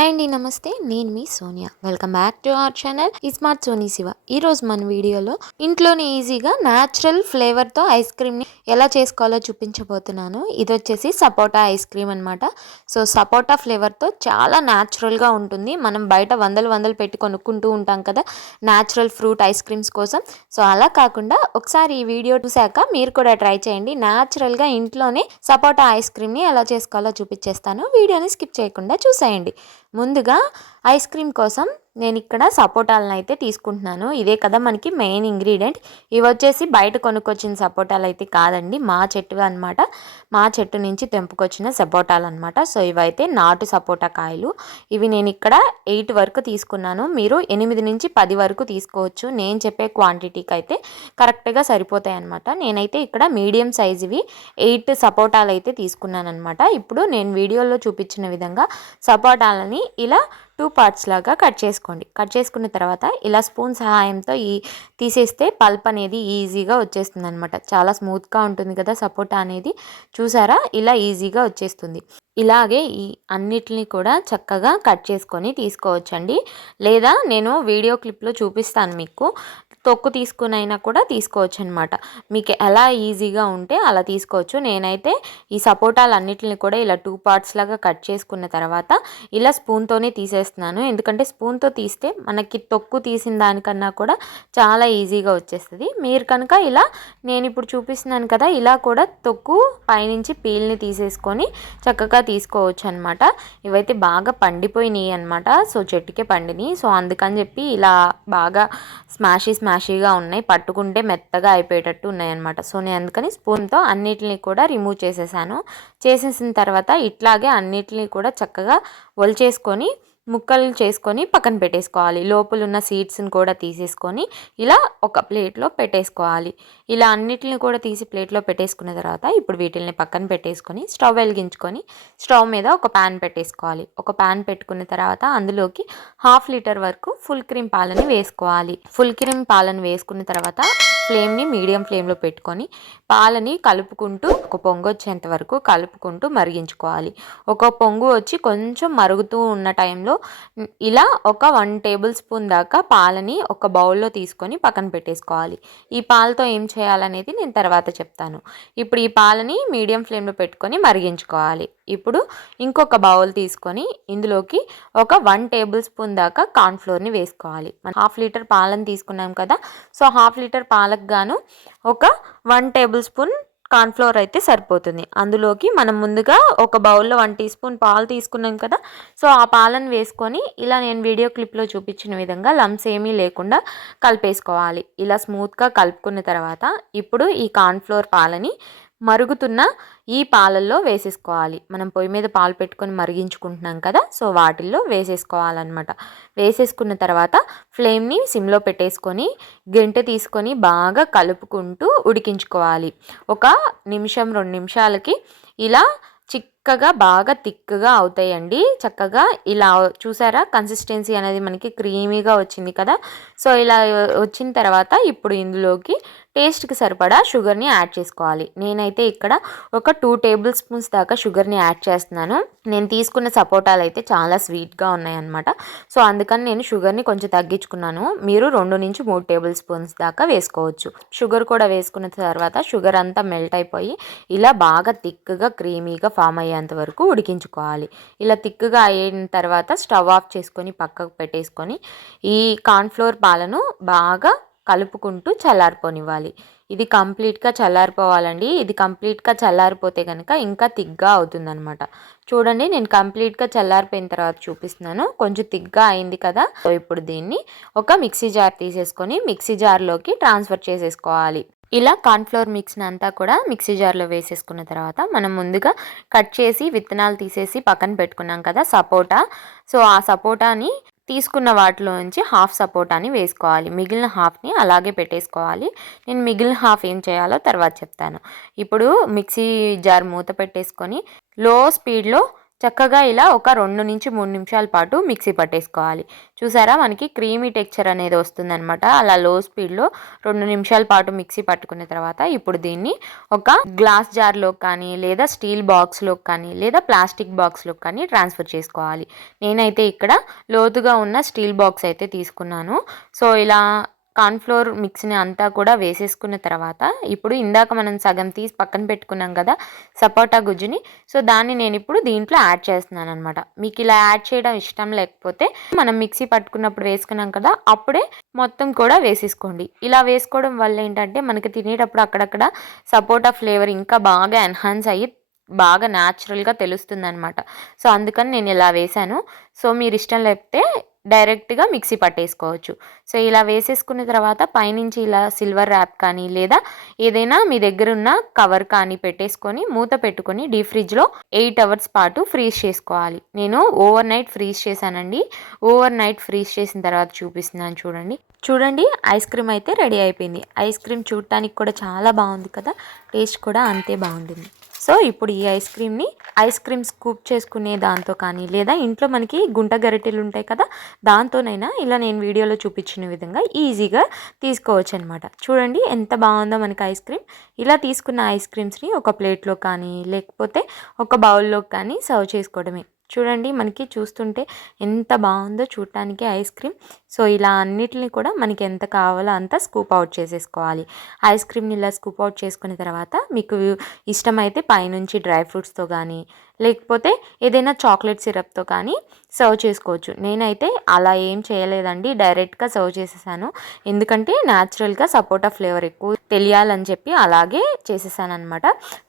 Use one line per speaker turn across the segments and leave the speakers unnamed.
Hi అండి నమస్తే. నేను మీ Sonia. Welcome back to our channel. Smart Sony Shiva. ఈరోజు మన వీడియోలో ఇంట్లోనే ఈజీగా న్యాచురల్ ఫ్లేవర్తో ఐస్ క్రీమ్ని ఎలా చేసుకోవాలో చూపించబోతున్నాను. ఇది వచ్చేసి సపోటా ఐస్ క్రీమ్ అనమాట సో సపోటా ఫ్లేవర్తో చాలా న్యాచురల్గా ఉంటుంది. మనం బయట వందలు వందలు పెట్టి కొనుక్కుంటూ ఉంటాం కదా న్యాచురల్ ఫ్రూట్ ఐస్ క్రీమ్స్ కోసం. సో అలా కాకుండా ఒకసారి ఈ వీడియో చూశాక మీరు కూడా ట్రై చేయండి. న్యాచురల్గా ఇంట్లోనే సపోటా ఐస్ క్రీమ్ని ఎలా చేసుకోవాలో చూపించేస్తాను. వీడియోని స్కిప్ చేయకుండా చూసేయండి. ముందుగా ఐస్ క్రీమ్ కోసం నేను ఇక్కడ సపోటాలను అయితే తీసుకుంటున్నాను. ఇదే కదా మనకి మెయిన్ ఇంగ్రీడియంట్. ఇవి వచ్చేసి బయట కొనుక్కొచ్చిన సపోటాలు అయితే కాదండి. మా చెట్టు అనమాట మా చెట్టు నుంచి తెంపుకొచ్చిన సపోటాలు అనమాట సో ఇవైతే నాటు సపోటా కాయలు. ఇవి నేను ఇక్కడ ఎయిట్ వరకు తీసుకున్నాను. మీరు ఎనిమిది నుంచి పది వరకు తీసుకోవచ్చు. నేను చెప్పే క్వాంటిటీకి అయితే కరెక్ట్గా సరిపోతాయి అనమాట నేనైతే ఇక్కడ మీడియం సైజువి ఎయిట్ సపోటాలు అయితే తీసుకున్నాను అనమాట ఇప్పుడు నేను వీడియోలో చూపించిన విధంగా సపోటాలని ఇలా టూ పార్ట్స్ లాగా కట్ చేసుకోండి. కట్ చేసుకున్న తర్వాత ఇలా స్పూన్ సహాయంతో ఈ తీసేస్తే పల్ప్ అనేది ఈజీగా వచ్చేస్తుంది అనమాట చాలా స్మూత్గా ఉంటుంది కదా సపోటా అనేది. చూసారా? ఇలా ఈజీగా వచ్చేస్తుంది. ఇలాగే ఈ అన్నిటిని కూడా చక్కగా కట్ చేసుకొని తీసుకోవచ్చండి. లేదా నేను వీడియో క్లిప్లో చూపిస్తాను మీకు. తొక్కు తీసుకునైనా కూడా తీసుకోవచ్చు అనమాట మీకు ఎలా ఈజీగా ఉంటే అలా తీసుకోవచ్చు. నేనైతే ఈ సపోటాలు అన్నిటిని కూడా ఇలా టూ పార్ట్స్ లాగా కట్ చేసుకున్న తర్వాత ఇలా స్పూన్తోనే తీసేస్తున్నాను. ఎందుకంటే స్పూన్తో తీస్తే మనకి తొక్కు తీసిన దానికన్నా కూడా చాలా ఈజీగా వచ్చేస్తుంది. మీరు కనుక ఇలా నేను ఇప్పుడు చూపిస్తున్నాను కదా ఇలా కూడా తొక్కు పైనుంచి పీల్ని తీసేసుకొని చక్కగా తీసుకోవచ్చు అనమాట ఇవైతే బాగా పండిపోయినాయి అనమాట సో చెట్టుకే పండినాయి. సో అందుకని చెప్పి ఇలా బాగా స్మాషీ స్మాషీగా ఉన్నాయి. పట్టుకుంటే మెత్తగా అయిపోయేటట్టు ఉన్నాయి అనమాట సో నేను అందుకని స్పూన్తో అన్నిటిని కూడా రిమూవ్ చేసేసాను. చేసేసిన తర్వాత ఇట్లాగే అన్నిటిని కూడా చక్కగా ఒలిచేసుకొని ముక్కలు చేసుకొని పక్కన పెట్టేసుకోవాలి. లోపల ఉన్న సీడ్స్ని కూడా తీసేసుకొని ఇలా ఒక ప్లేట్లో పెట్టేసుకోవాలి. ఇలా అన్నిటిని కూడా తీసి ప్లేట్లో పెట్టేసుకున్న తర్వాత ఇప్పుడు వీటిని పక్కన పెట్టేసుకొని స్టవ్ వెలిగించుకొని స్టవ్ మీద ఒక ప్యాన్ పెట్టేసుకోవాలి. ఒక ప్యాన్ పెట్టుకున్న తర్వాత అందులోకి హాఫ్ లీటర్ వరకు ఫుల్ క్రీమ్ పాలని వేసుకోవాలి. ఫుల్ క్రీమ్ పాలను వేసుకున్న తర్వాత ఫ్లేమ్ని మీడియం ఫ్లేమ్లో పెట్టుకొని పాలని కలుపుకుంటూ ఒక పొంగు వచ్చేంత వరకు కలుపుకుంటూ మరిగించుకోవాలి. ఒక పొంగు వచ్చి కొంచెం మరుగుతూ ఉన్న టైంలో ఇలా ఒక వన్ టేబుల్ స్పూన్ దాకా పాలని ఒక బౌల్లో తీసుకొని పక్కన పెట్టేసుకోవాలి. ఈ పాలతో ఏం చేయాలనేది నేను తర్వాత చెప్తాను. ఇప్పుడు ఈ పాలని మీడియం ఫ్లేమ్లో పెట్టుకొని మరిగించుకోవాలి. ఇప్పుడు ఇంకొక బౌల్ తీసుకొని ఇందులోకి ఒక వన్ టేబుల్ స్పూన్ దాకా కార్న్ఫ్లోర్ని వేసుకోవాలి. మనం హాఫ్ లీటర్ పాలను తీసుకున్నాం కదా సో హాఫ్ లీటర్ పాలకు గాను ఒక వన్ టేబుల్ స్పూన్ కార్న్ఫ్లోర్ అయితే సరిపోతుంది. అందులోకి మనం ముందుగా ఒక బౌల్లో వన్ టీ స్పూన్ పాలు తీసుకున్నాం కదా సో ఆ పాలను వేసుకొని ఇలా నేను వీడియో క్లిప్లో చూపించిన విధంగా లమ్స్ ఏమీ లేకుండా కలిపేసుకోవాలి. ఇలా స్మూత్గా కలుపుకున్న తర్వాత ఇప్పుడు ఈ కార్న్ఫ్లోర్ పాలని మరుగుతున్న ఈ పాలల్లో వేసేసుకోవాలి. మనం పొయ్యి మీద పాలు పెట్టుకొని మరిగించుకుంటున్నాం కదా సో వాటిల్లో వేసేసుకోవాలన్నమాట. వేసేసుకున్న తర్వాత ఫ్లేమ్ని సిమ్లో పెట్టేసుకొని గంటె తీసుకొని బాగా కలుపుకుంటూ ఉడికించుకోవాలి. ఒక నిమిషం రెండు నిమిషాలకి ఇలా చిక్కగా బాగా థిక్గా అవుతాయండి. చక్కగా ఇలా చూసారా? కన్సిస్టెన్సీ అనేది మనకి క్రీమీగా వచ్చింది కదా. సో ఇలా వచ్చిన తర్వాత ఇప్పుడు ఇందులోకి టేస్ట్కి సరిపడా షుగర్ని యాడ్ చేసుకోవాలి. నేనైతే ఇక్కడ ఒక టూ టేబుల్ స్పూన్స్ దాకా షుగర్ని యాడ్ చేస్తున్నాను. నేను తీసుకున్న సపోటాలు అయితే చాలా స్వీట్గా ఉన్నాయన్నమాట. సో అందుకని నేను షుగర్ని కొంచెం తగ్గించుకున్నాను. మీరు రెండు నుంచి మూడు టేబుల్ స్పూన్స్ దాకా వేసుకోవచ్చు. షుగర్ కూడా వేసుకున్న తర్వాత షుగర్ అంతా మెల్ట్ అయిపోయి ఇలా బాగా థిక్గా క్రీమీగా ఫామ్ అయ్యేంత వరకు ఉడికించుకోవాలి. ఇలా థిక్గా అయిన తర్వాత స్టవ్ ఆఫ్ చేసుకొని పక్కకు పెట్టేసుకొని ఈ కార్న్ఫ్లోర్ పాలను బాగా కలుపుకుంటూ చల్లారిపోనివ్వాలి. ఇది కంప్లీట్గా చల్లారిపోవాలండి. ఇది కంప్లీట్గా చల్లారిపోతే కనుక ఇంకా తిగ్గా అవుతుందనమాట చూడండి నేను కంప్లీట్గా చల్లారిపోయిన తర్వాత చూపిస్తున్నాను. కొంచెం తిగ్గా అయింది కదా. సో ఇప్పుడు దీన్ని ఒక మిక్సీ జార్ తీసేసుకొని మిక్సీ జార్లోకి ట్రాన్స్ఫర్ చేసేసుకోవాలి. ఇలా కార్న్ఫ్లోర్ మిక్స్ని అంతా కూడా మిక్సీ జార్లో వేసేసుకున్న తర్వాత మనం ముందుగా కట్ చేసి విత్తనాలు తీసేసి పక్కన పెట్టుకున్నాం కదా సపోటా. సో ఆ సపోటాని తీసుకున్న వాటిలో నుంచి హాఫ్ సపోటాని వేసుకోవాలి. మిగిలిన హాఫ్ని అలాగే పెట్టేసుకోవాలి. నేను మిగిలిన హాఫ్ ఏం చేయాలో తర్వాత చెప్తాను. ఇప్పుడు మిక్సీ జార్ మూత పెట్టేసుకొని లో స్పీడ్లో చక్కగా ఇలా ఒక రెండు నుంచి మూడు నిమిషాల పాటు మిక్సీ పట్టేసుకోవాలి. చూసారా? మనకి క్రీమీ టెక్చర్ అనేది వస్తుందన్నమాట. అలా లో స్పీడ్లో రెండు నిమిషాల పాటు మిక్సీ పట్టుకున్న తర్వాత ఇప్పుడు దీన్ని ఒక గ్లాస్ జార్లో కానీ లేదా స్టీల్ బాక్స్లో కానీ లేదా ప్లాస్టిక్ బాక్స్లో కానీ ట్రాన్స్ఫర్ చేసుకోవాలి. నేనైతే ఇక్కడ లోతుగా ఉన్న స్టీల్ బాక్స్ అయితే తీసుకున్నాను. సో ఇలా కార్న్ఫ్లోర్ మిక్స్ని అంతా కూడా వేసేసుకున్న తర్వాత ఇప్పుడు ఇందాక మనం సగం తీసి పక్కన పెట్టుకున్నాం కదా సపోటా గుజ్జుని. సో దాన్ని నేను ఇప్పుడు దీంట్లో యాడ్ చేస్తున్నాను అనమాట మీకు ఇలా యాడ్ చేయడం ఇష్టం లేకపోతే మనం మిక్సీ పట్టుకున్నప్పుడు వేసుకున్నాం కదా అప్పుడే మొత్తం కూడా వేసేసుకోండి. ఇలా వేసుకోవడం వల్ల ఏంటంటే మనకి తినేటప్పుడు అక్కడక్కడ సపోటా ఫ్లేవర్ ఇంకా బాగా ఎన్హాన్స్ అయ్యి బాగా న్యాచురల్గా తెలుస్తుంది అనమాట సో అందుకని నేను ఇలా వేశాను. సో మీరు ఇష్టం లేకపోతే డైరెక్ట్గా మిక్సీ పట్టేసుకోవచ్చు. సో ఇలా వేసేసుకున్న తర్వాత పైనుంచి ఇలా సిల్వర్ ర్యాప్ కానీ లేదా ఏదైనా మీ దగ్గర ఉన్న కవర్ కానీ పెట్టేసుకొని మూత పెట్టుకొని డీ ఫ్రిడ్జ్లో ఎయిట్ అవర్స్ పాటు ఫ్రీజ్ చేసుకోవాలి. నేను ఓవర్ నైట్ ఫ్రీజ్ చేశానండి. ఓవర్ నైట్ ఫ్రీజ్ చేసిన తర్వాత చూపిస్తున్నాను చూడండి. చూడండి ఐస్ క్రీమ్ అయితే రెడీ అయిపోయింది. ఐస్ క్రీమ్ చూడటానికి కూడా చాలా బాగుంది కదా? టేస్ట్ కూడా అంతే బాగుంటుంది. సో ఇప్పుడు ఈ ఐస్ క్రీమ్ని ఐస్ క్రీమ్ స్కూప్ చేసుకునే దాంతో కానీ లేదా ఇంట్లో మనకి గుంట గరిటెలు ఉంటాయి కదా దాంతోనైనా ఇలా నేను వీడియోలో చూపించిన విధంగా ఈజీగా తీసుకోవచ్చు అనమాట చూడండి ఎంత బాగుందో మనకి ఐస్ క్రీమ్. ఇలా తీసుకున్న ఐస్ క్రీమ్స్ని ఒక ప్లేట్లో కానీ లేకపోతే ఒక బౌల్లో కానీ సర్వ్ చేసుకోవడమే. చూడండి మనకి చూస్తుంటే ఎంత బాగుందో చూడటానికి ఐస్ క్రీమ్. సో ఇలా అన్నిటిని కూడా మనకి ఎంత కావాలో అంత స్కూప్ అవుట్ చేసేసుకోవాలి. ఐస్ క్రీమ్ని ఇలా స్కూప్ అవుట్ చేసుకున్న తర్వాత మీకు ఇష్టమైతే పైనుంచి డ్రై ఫ్రూట్స్తో కానీ లేకపోతే ఏదైనా చాక్లెట్ సిరప్తో కానీ సర్వ్ చేసుకోవచ్చు. నేనైతే అలా ఏం చేయలేదండి. డైరెక్ట్గా సర్వ్ చేసేసాను. ఎందుకంటే న్యాచురల్గా సపోటా ఫ్లేవర్ ఎక్కువ తెలియాలని చెప్పి అలాగే చేసేసాను అనమాట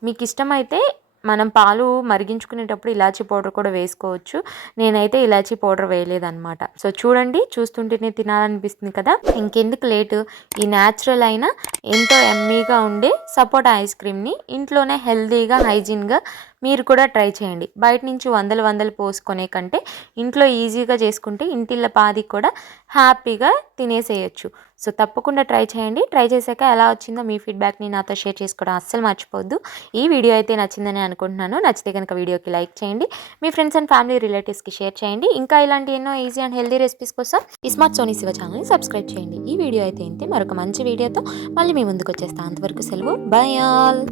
మీకు ఇష్టమైతే మనం పాలు మరిగించుకునేటప్పుడు ఇలాచీ పౌడర్ కూడా వేసుకోవచ్చు. నేనైతే ఇలాచీ పౌడర్ వేయలేదన్నమాట. సో చూడండి చూస్తుంటేనే తినాలనిపిస్తుంది కదా. ఇంకెందుకు లేటు? ఈ న్యాచురల్ అయిన ఎంతో ఎమ్మీగా ఉండే సపోటా ఐస్ క్రీమ్ని ఇంట్లోనే హెల్తీగా హైజీన్గా మీరు కూడా ట్రై చేయండి. బయట నుంచి వందలు వందలు పోసుకునే కంటే ఇంట్లో ఈజీగా చేసుకుంటే ఇంటిళ్ళ పాది కూడా హ్యాపీగా తినేసేయచ్చు. సో తప్పకుండా ట్రై చేయండి. ట్రై చేశాక ఎలా వచ్చిందో మీ ఫీడ్బ్యాక్ని నాతో షేర్ చేసుకోవడం అస్సలు మర్చిపోద్దు ఈ వీడియో అయితే నచ్చిందని అనుకుంటున్నాను. నచ్చితే కనుక వీడియోకి లైక్ చేయండి. మీ ఫ్రెండ్స్ అండ్ ఫ్యామిలీ రిలేటివ్స్కి షేర్ చేయండి. ఇంకా ఇలాంటి ఎన్నో ఈజీ అండ్ హెల్దీ రెసిపీస్ కోసం స్మార్ట్ సోనీ శివ ఛానల్ని సబ్స్క్రైబ్ చేయండి. ఈ వీడియో అయితే ఇంతే. మరొక మంచి వీడియోతో మళ్ళీ మీ ముందుకు వచ్చేస్తాను అంతవరకు సెలవు. Bye all.